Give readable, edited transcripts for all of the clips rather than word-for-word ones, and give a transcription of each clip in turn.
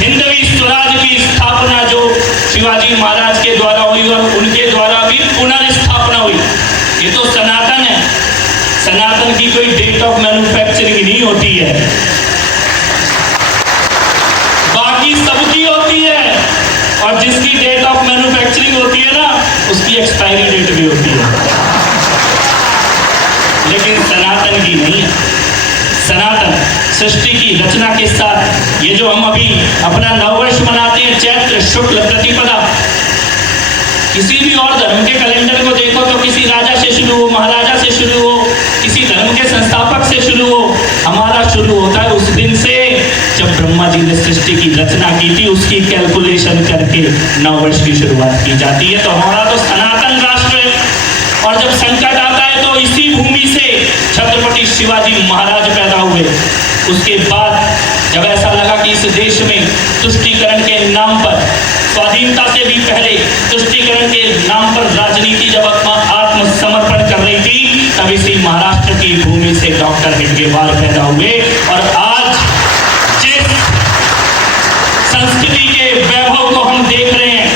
हिंदवी स्वराज की स्थापना जो शिवाजी महाराज के द्वारा हुई और उनके द्वारा भी पुनर्स्थापना हुई। ये तो सनातन है। सनातन की कोई डेट ऑफ मैन्युफैक्चरिंग नहीं होती है, बाकी सबकी होती है, और जिसकी डेट ऑफ मैन्युफैक्चरिंग होती है ना, उसकी एक्सपायरी डेट भी होती है, लेकिन सनातन की नहीं है। सनातन सृष्टि की रचना के साथ ये जो हम अभी अपना नववर्ष मनाते हैं, चैत्र शुक्ल प्रतिपदा, किसी भी और धर्म के कैलेंडर को देखो तो किसी राजा से शुरू हो, महाराजा से शुरू हो, किसी धर्म के संस्थापक से शुरू हो। हमारा शुरू होता है उस दिन से जब ब्रह्मा जी ने सृष्टि की रचना की थी, उसकी कैलकुलेशन करके नववर्ष की शुरुआत की जाती है। तो हमारा तो सनातन राष्ट्र है, और जब संकट आता है तो इसी भूमि से छत्रपति शिवाजी महाराज पैदा हुए। उसके बाद जब ऐसा लगा कि इस देश में तुष्टीकरण के नाम पर, स्वाधीनता से भी पहले तुष्टीकरण के नाम पर राजनीति जब आत्मसमर्पण कर रही थी, तब इसी महाराष्ट्र की भूमि से डॉक्टर हेडगेवार पैदा हुए। और आज जिस संस्कृति के वैभव को हम देख रहे हैं,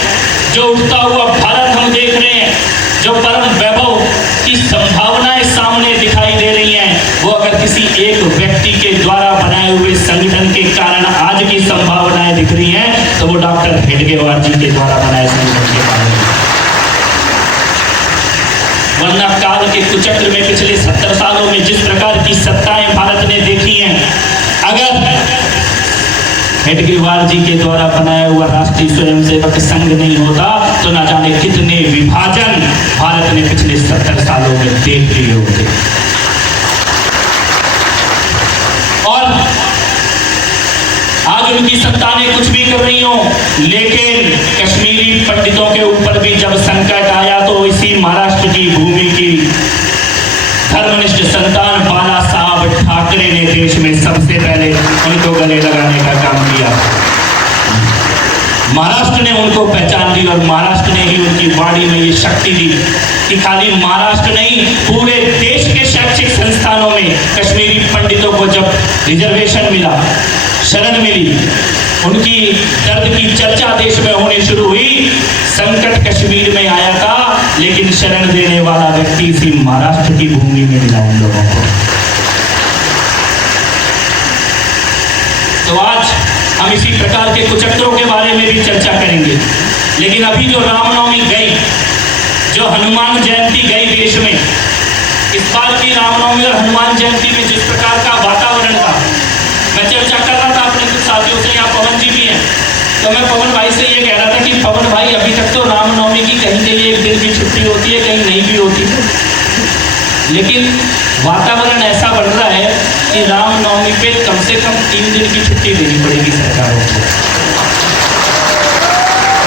जो उठता हुआ भारत हम देख रहे हैं, जो परम वैभव की संभावनाएं सामने दिखाई दे रही हैं, वो अगर किसी एक व्यक्ति के द्वारा बनाए हुए संगठन के कारण आज की संभावनाएं दिख रही हैं, तो वो डॉक्टर हेडगेवार जी के द्वारा बनाए संगठन के कारण। वरना काल के कुचक्र में पिछले 70 सालों में जिस प्रकार की सत्ताएं भारत ने देखी हैं, अगर हेडगेवार जी के द्वारा बनाया हुआ राष्ट्रीय स्वयंसेवक संघ नहीं होता तो ना जाने कितने विभाजन भारत ने पिछले 70 सालों में देख लिए होते। और आज उनकी संतानें कुछ भी कर रही हो, लेकिन कश्मीरी पंडितों के ऊपर भी जब संकट आया तो इसी महाराष्ट्र की भूमि की धर्मनिष्ठ संतान बाला साहब ठाकरे ने देश में सबसे पहले उनको गले लगाने का काम किया। महाराष्ट्र ने उनको पहचान दी और महाराष्ट्र ने ही उनकी वाणी में ये शक्ति दी कि खाली महाराष्ट्र नहीं, पूरे देश के शैक्षिक संस्थानों में कश्मीरी पंडितों को जब रिजर्वेशन मिला, शरण मिली, उनकी दर्द की चर्चा देश में होने शुरू हुई। संकट कश्मीर में आया था, लेकिन शरण देने वाला व्यक्ति इसी महाराष्ट्र की भूमि में मिला उन लोगों को। तो आज हम इसी प्रकार के कुचक्रों के बारे में भी चर्चा करेंगे। लेकिन अभी जो रामनवमी गई, जो हनुमान जयंती गई देश में, इस बार की रामनवमी और हनुमान जयंती में जिस प्रकार का वातावरण था, मैं चर्चा कर रहा था अपने कुछ साथियों से, यहाँ पवन जी भी हैं, तो मैं पवन भाई से ये कह रहा था कि पवन भाई अभी तक तो रामनवमी की कहीं कहीं एक दिन की छुट्टी होती है, कहीं नहीं भी होती है, लेकिन वातावरण ऐसा बन रहा है कि रामनवमी पे कम से कम 3 दिन की छुट्टी देनी पड़ेगी सरकारों को।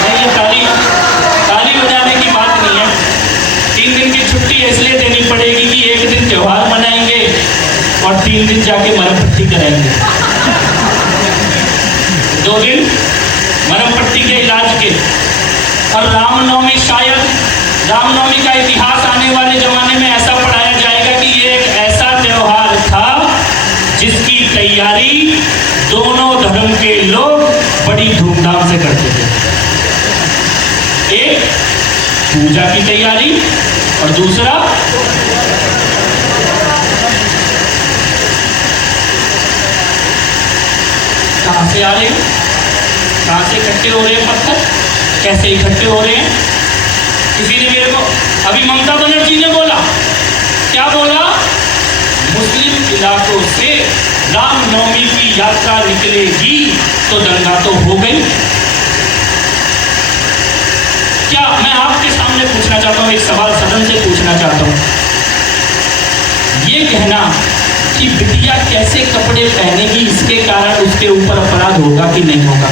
नहीं, ये ताली बजाने की बात नहीं है। 3 दिन की छुट्टी इसलिए देनी पड़ेगी कि एक दिन त्योहार मनाएंगे और 3 दिन जाके मरम पट्टी कराएंगे, 2 दिन मरम पट्टी के इलाज के। और रामनवमी, शायद रामनवमी का इतिहास आने वाले जमाने में ऐसा पढ़ाया जाएगा कि ये एक ऐसा त्योहार था जिसकी तैयारी दोनों धर्म के लोग बड़ी धूमधाम से करते थे। एक पूजा की तैयारी और दूसरा कहां से आ रहे हैं, कहां से इकट्ठे हो रहे हैं पत्थर, कैसे इकट्ठे हो रहे हैं। किसी ने मेरे को अभी ममता बनर्जी ने बोला, क्या बोला, मुस्लिम इलाकों से रामनवमी की यात्रा निकलेगी तो दंगा तो हो गई। क्या मैं आपके सामने पूछना चाहता हूं, एक सवाल सदन से पूछना चाहता हूं, ये कहना कि बिटिया कैसे कपड़े पहनेगी इसके कारण उसके ऊपर अपराध होगा कि नहीं होगा,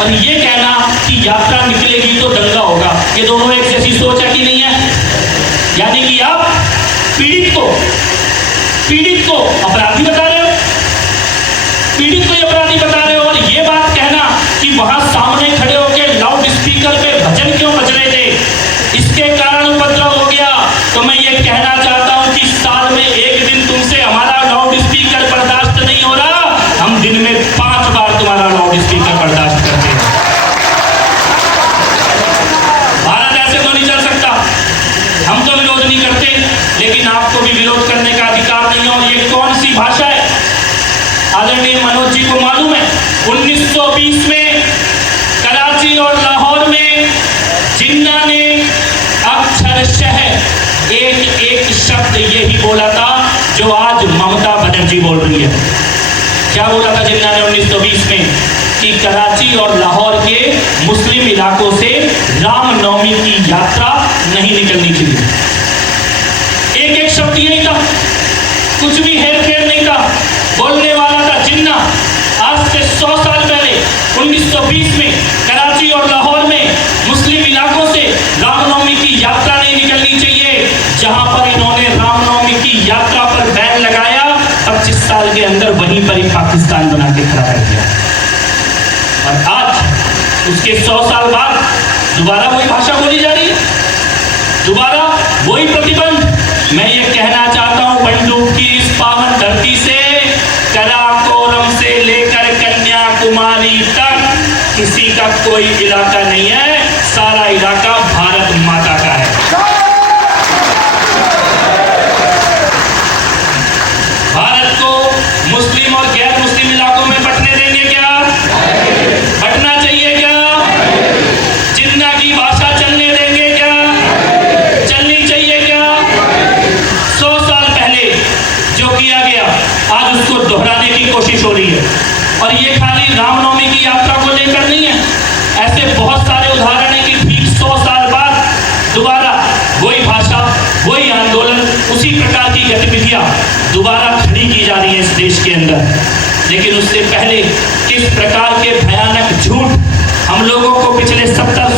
और ये कहना कि यात्रा निकलेगी तो दंगा होगा, ये दोनों एक जैसी सोच है कि नहीं है। यानी कि आप पीड़ित को अपराधी बता रहे हो, पीड़ित को अपराधी बता रहे हो, और ये बात कहना कि वहां सामने खड़े होकर लाउड स्पीकर पे भजन क्यों बज रहे थे, इसके कारण उपद्रव हो गया। तो मैं ये कहना चाहता हूं कि साल में एक दिन तुमसे हमारा लाउड स्पीकर बर्दाश्त नहीं हो रहा, हम दिन में 5 बार तुम्हारा लाउड लाउड स्पीकर बर्दाश्त करते हैं। भारत ऐसे तो नहीं चल सकता। हम तो विरोध नहीं करते, लेकिन आपको भी विरोध करने का अधिकार नहीं है। और ये कौन सी भाषा है? आदरणीय मनोज जी को मालूम है 1920 में कराची और लाहौर में जिन्ना ने अक्षरशः एक एक शब्द यही बोला था जो आज ममता बनर्जी बोल रही है। क्या बोला था जिन्ना ने 1920 में? कि कराची और लाहौर के मुस्लिम इलाकों से रामनवमी की यात्रा नहीं निकलनी चाहिए। एक एक शब्द यही था, कुछ भी हेर फेर नहीं था। बोलने वाला था जिन्ना। आज से 100 साल पहले 1920 में कराची और लाहौर में मुस्लिम इलाकों से रामनवमी की यात्रा नहीं निकलनी चाहिए। जहां पर इन्होंने रामनवमी की यात्रा पर बैन लगाया, 25 साल के अंदर वहीं पर ही पाकिस्तान बना के खड़ा कर दिया। और आज उसके 100 साल बाद दोबारा वही भाषा बोली जा रही है, दोबारा वही प्रतिबंध। मैं ये कहना चाहता हूं बंदूक की इस पावन धरती से, कराकोरम से लेकर कन्याकुमारी तक किसी का कोई इलाका नहीं है, सारा इलाका भारत माता का है। भारत को मुस्लिम और गैर मुस्लिम इलाकों में बंटने देंगे क्या? बंटना चाहिए क्या? जिन्ना की भाषा चलने देंगे क्या? चलनी चाहिए क्या? 100 साल पहले जो किया गया आज उसको दोहराने की कोशिश हो रही है। और ये खाली रामनवमी की यात्रा को लेकर नहीं है, ऐसे बहुत सारे उदाहरण है कि ठीक 100 साल बाद दोबारा वही भाषा, वही आंदोलन, उसी प्रकार की गतिविधियां दोबारा खड़ी की जा रही है इस देश के अंदर। लेकिन उससे पहले किस प्रकार के भयानक झूठ हम लोगों को पिछले 70